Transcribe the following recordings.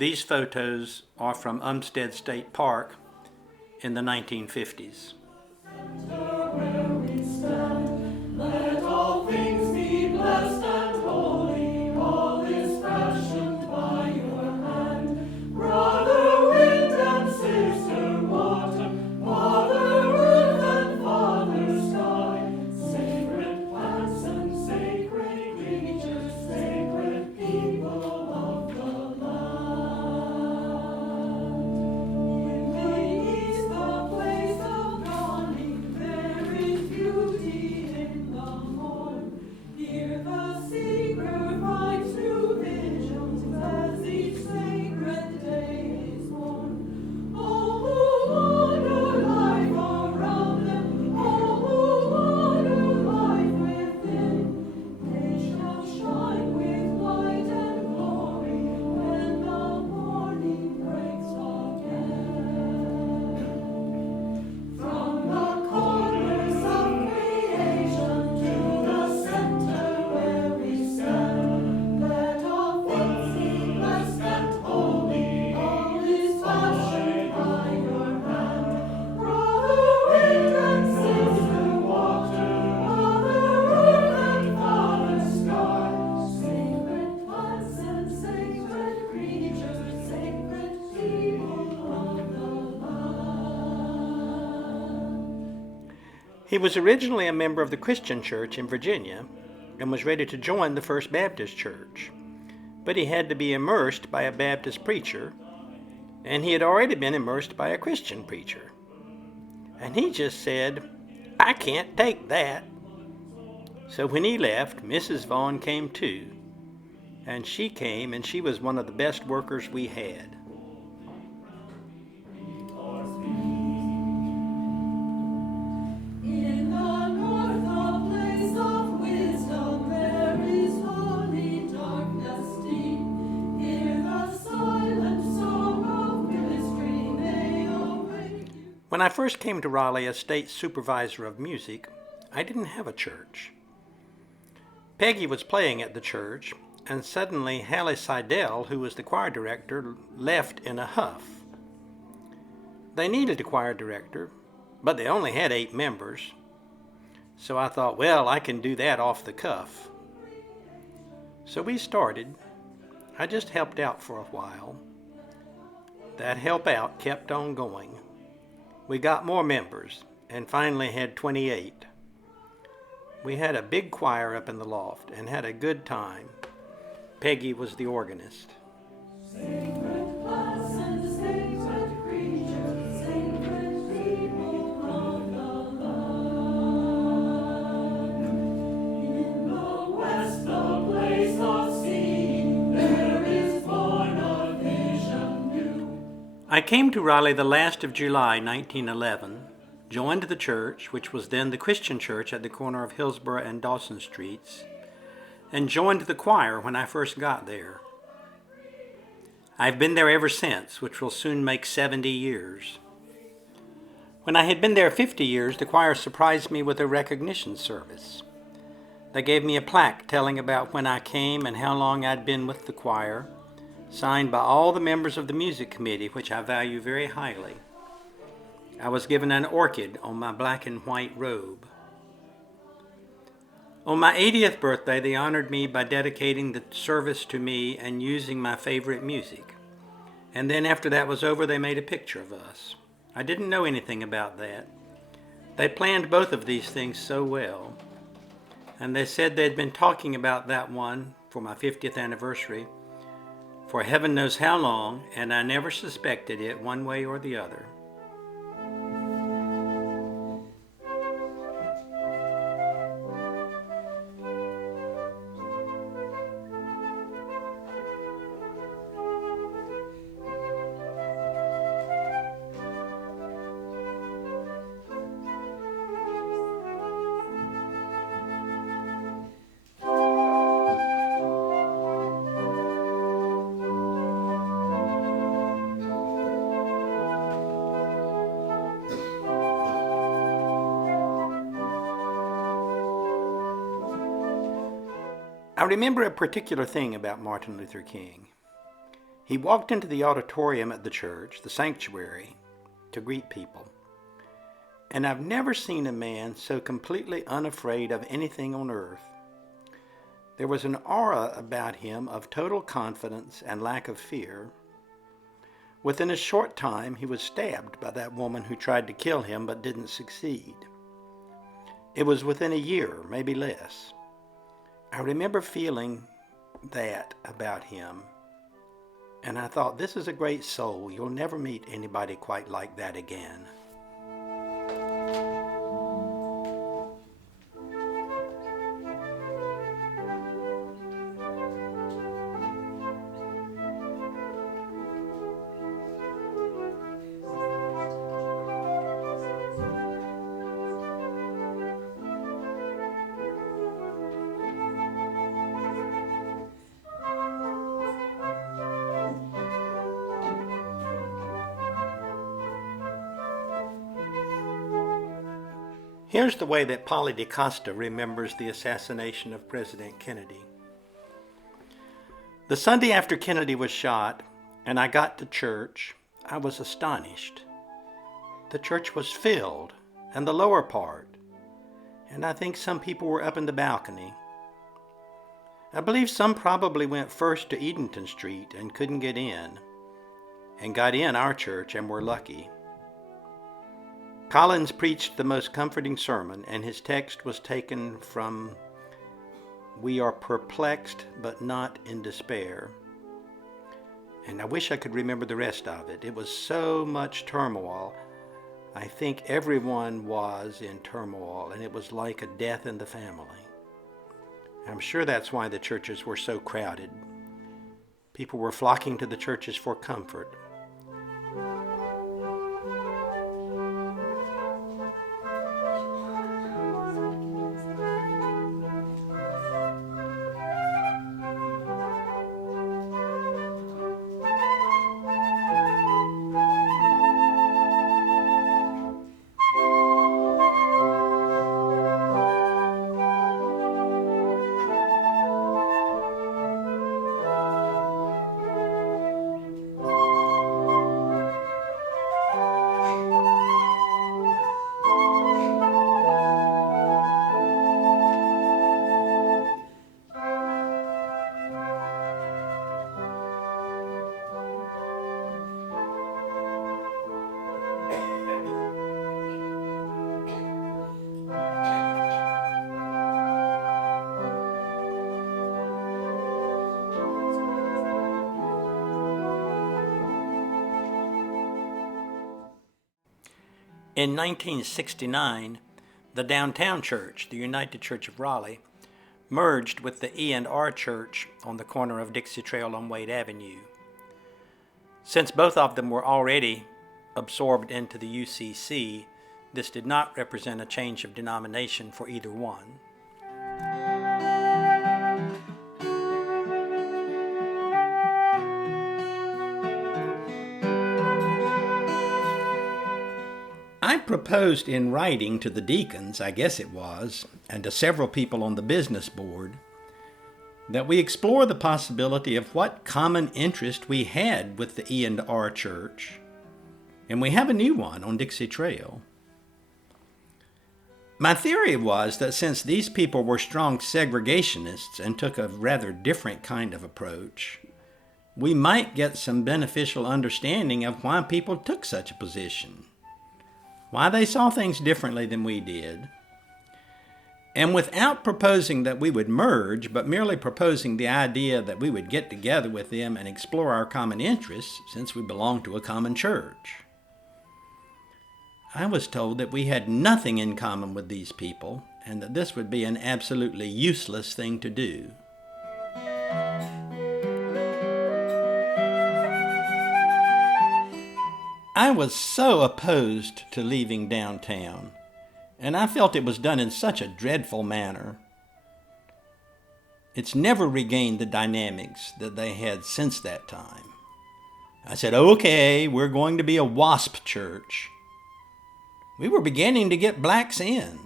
These photos are from Umstead State Park in the 1950s. Let all things be blessed and holy, all is fashioned by your hand. Brother wind and sister water, Mother earth and Father sky, sacred plants and sacred creatures, sacred people of the land. In the east the place of dawning, there is beauty in the morn. Here the seeker finds new visions as each sacred day is born. All who wander life around them, all who wander life within, they shall shine with light and glory when the morning breaks again. From the corners of creation to the center where we stand, let all things be blessed and holy, all is fashioned by your hand. Brother wind and sister water, Mother earth and Father sky, sacred plants and sacred creatures, sacred people of the land. He was originally a member of the Christian Church in Virginia and was ready to join the First Baptist Church. But he had to be immersed by a Baptist preacher, and he had already been immersed by a Christian preacher. And he just said, "I can't take that." So when he left, Mrs. Vaughn came too. And she came, and she was one of the best workers we had. In the north, a place of wisdom, there is holy darkness deep. Hear the silent song of mystery may awake you. When I first came to Raleigh as state supervisor of music, I didn't have a church. Peggy was playing at the church, and suddenly Hallie Seidel, who was the choir director, left in a huff. They needed a choir director, but they only had 8 members. So I thought, well, I can do that off the cuff. So we started. I just helped out for a while. That help out kept on going. We got more members and finally had 28. We had a big choir up in the loft and had a good time. Peggy was the organist. Sacred plants and sacred creatures, sacred people of the land. In the west, the place of seeing, there is born a vision new. I came to Raleigh the last of July 1911, joined the church, which was then the Christian Church at the corner of Hillsborough and Dawson Streets, and joined the choir when I first got there. I've been there ever since, which will soon make 70 years. When I had been there 50 years, the choir surprised me with a recognition service. They gave me a plaque telling about when I came and how long I'd been with the choir, signed by all the members of the music committee, which I value very highly. I was given an orchid on my black and white robe. On my 80th birthday, they honored me by dedicating the service to me and using my favorite music. And then after that was over, they made a picture of us. I didn't know anything about that. They planned both of these things so well. And they said they'd been talking about that one for my 50th anniversary for heaven knows how long, and I never suspected it one way or the other. I remember a particular thing about Martin Luther King. He walked into the auditorium at the church, the sanctuary, to greet people. And I've never seen a man so completely unafraid of anything on earth. There was an aura about him of total confidence and lack of fear. Within a short time, he was stabbed by that woman who tried to kill him but didn't succeed. It was within a year, maybe less. I remember feeling that about him, and I thought, this is a great soul. You'll never meet anybody quite like that again. Here's the way that Polly DeCosta remembers the assassination of President Kennedy. The Sunday after Kennedy was shot, and I got to church, I was astonished. The church was filled, and the lower part, and I think some people were up in the balcony. I believe some probably went first to Edenton Street and couldn't get in, and got in our church and were lucky. Collins preached the most comforting sermon, and his text was taken from "We are perplexed, but not in despair." And I wish I could remember the rest of it. It was so much turmoil. I think everyone was in turmoil, and it was like a death in the family. I'm sure that's why the churches were so crowded. People were flocking to the churches for comfort. In 1969, the downtown church, the United Church of Raleigh, merged with the E&R Church on the corner of Dixie Trail on Wade Avenue. Since both of them were already absorbed into the UCC, this did not represent a change of denomination for either one. I proposed in writing to the deacons, I guess it was, and to several people on the business board, that we explore the possibility of what common interest we had with the E&R Church, and we have a new one on Dixie Trail. My theory was that since these people were strong segregationists and took a rather different kind of approach, we might get some beneficial understanding of why people took such a position, why they saw things differently than we did. And without proposing that we would merge, but merely proposing the idea that we would get together with them and explore our common interests, since we belong to a common church. I was told that we had nothing in common with these people, and that this would be an absolutely useless thing to do. I was so opposed to leaving downtown, and I felt it was done in such a dreadful manner. It's never regained the dynamics that they had since that time. I said, okay, we're going to be a WASP church. We were beginning to get blacks in.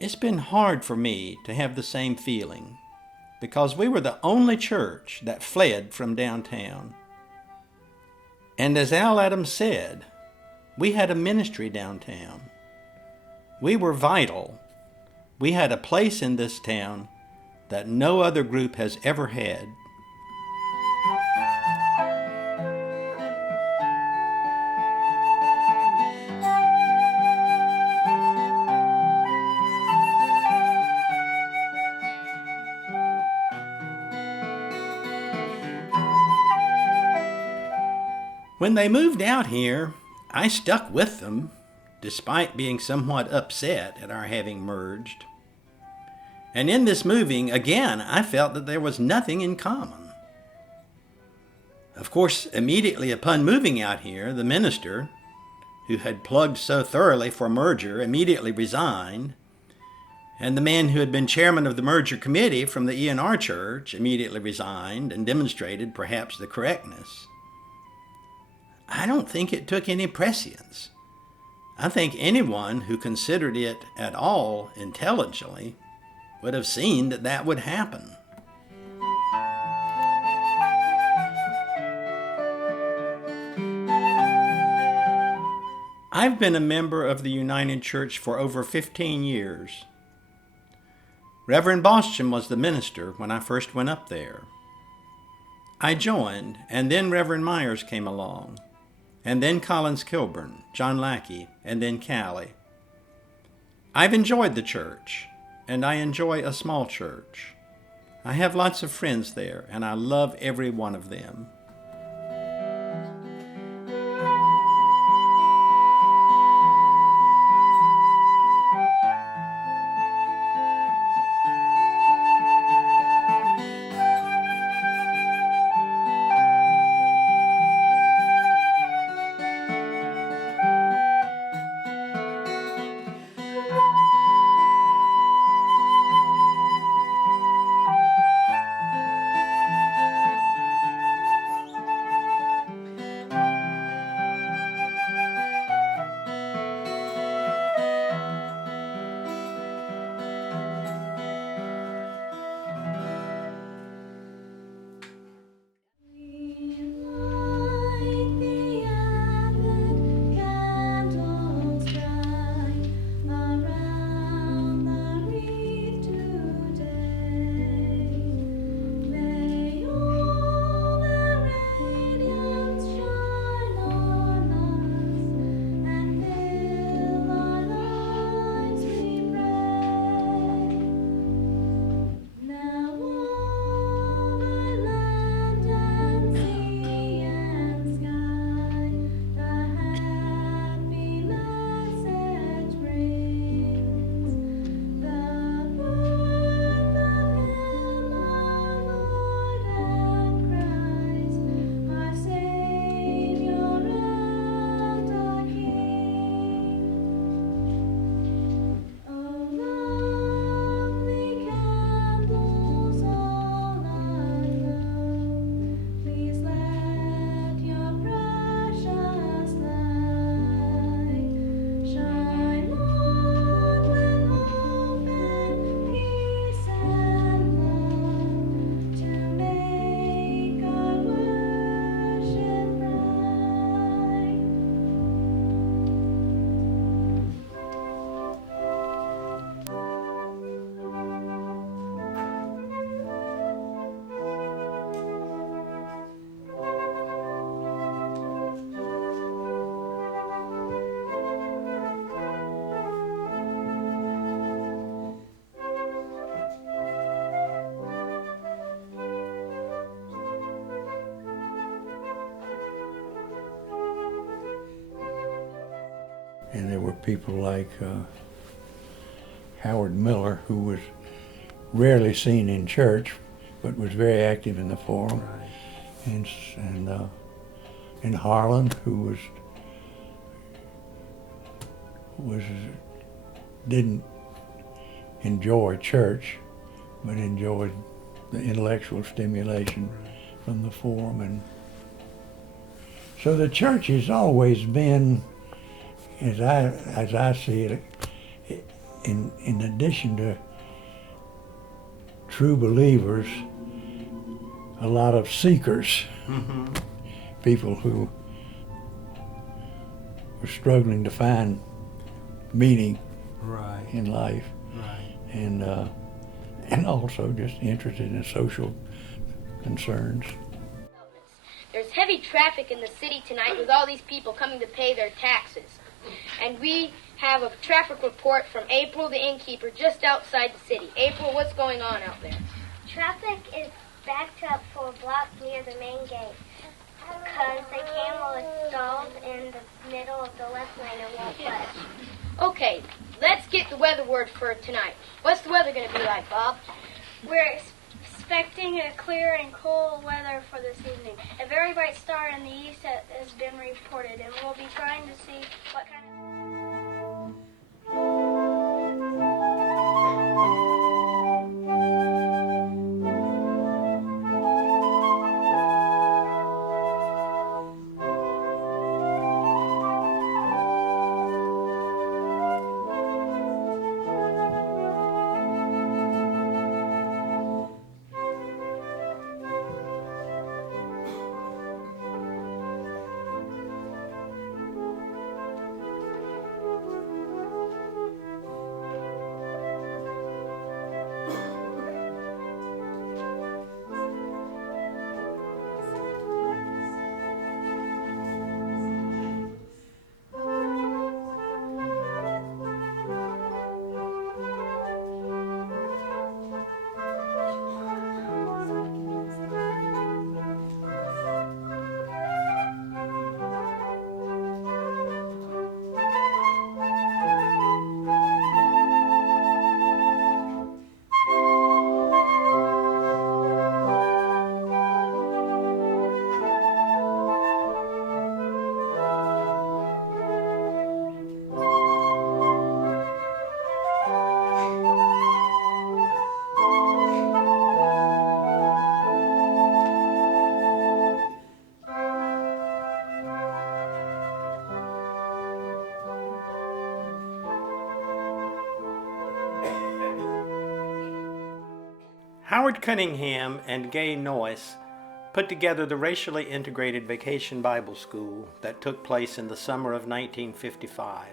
It's been hard for me to have the same feeling because we were the only church that fled from downtown. And as Al Adams said, we had a ministry downtown. We were vital. We had a place in this town that no other group has ever had. When they moved out here, I stuck with them, despite being somewhat upset at our having merged. And in this moving, again, I felt that there was nothing in common. Of course, immediately upon moving out here, the minister, who had plugged so thoroughly for merger, immediately resigned, and the man who had been chairman of the merger committee from the ENR Church immediately resigned and demonstrated perhaps the correctness. I don't think it took any prescience. I think anyone who considered it at all intelligently would have seen that that would happen. I've been a member of the United Church for over 15 years. Reverend Bostrom was the minister when I first went up there. I joined, and then Reverend Myers came along, and then Collins Kilburn, John Lackey, and then Callie. I've enjoyed the church, and I enjoy a small church. I have lots of friends there, and I love every one of them. And there were people like Howard Miller, who was rarely seen in church, but was very active in the forum. Right. And Harlan, who didn't enjoy church, but enjoyed the intellectual stimulation from the forum. And so the church has always been, as I see it, in addition to true believers, a lot of seekers, people who were struggling to find meaning Right. in life, Right. and also just interested in social concerns. There's heavy traffic in the city tonight with all these people coming to pay their taxes. And we have a traffic report from April, the innkeeper, just outside the city. April, what's going on out there? Traffic is backed up for a block near the main gate because the camel is stalled in the middle of the left lane and won't budge. Okay, let's get the weather word for tonight. What's the weather going to be like, Bob? We're expecting a clear and cool weather for this evening. A very bright star in the east has been reported, and we'll be trying to see what kind of... Howard Cunningham and Gay Noyce put together the racially integrated Vacation Bible School that took place in the summer of 1955.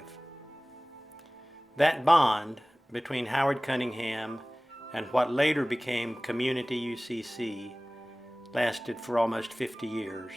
That bond between Howard Cunningham and what later became Community UCC lasted for almost 50 years.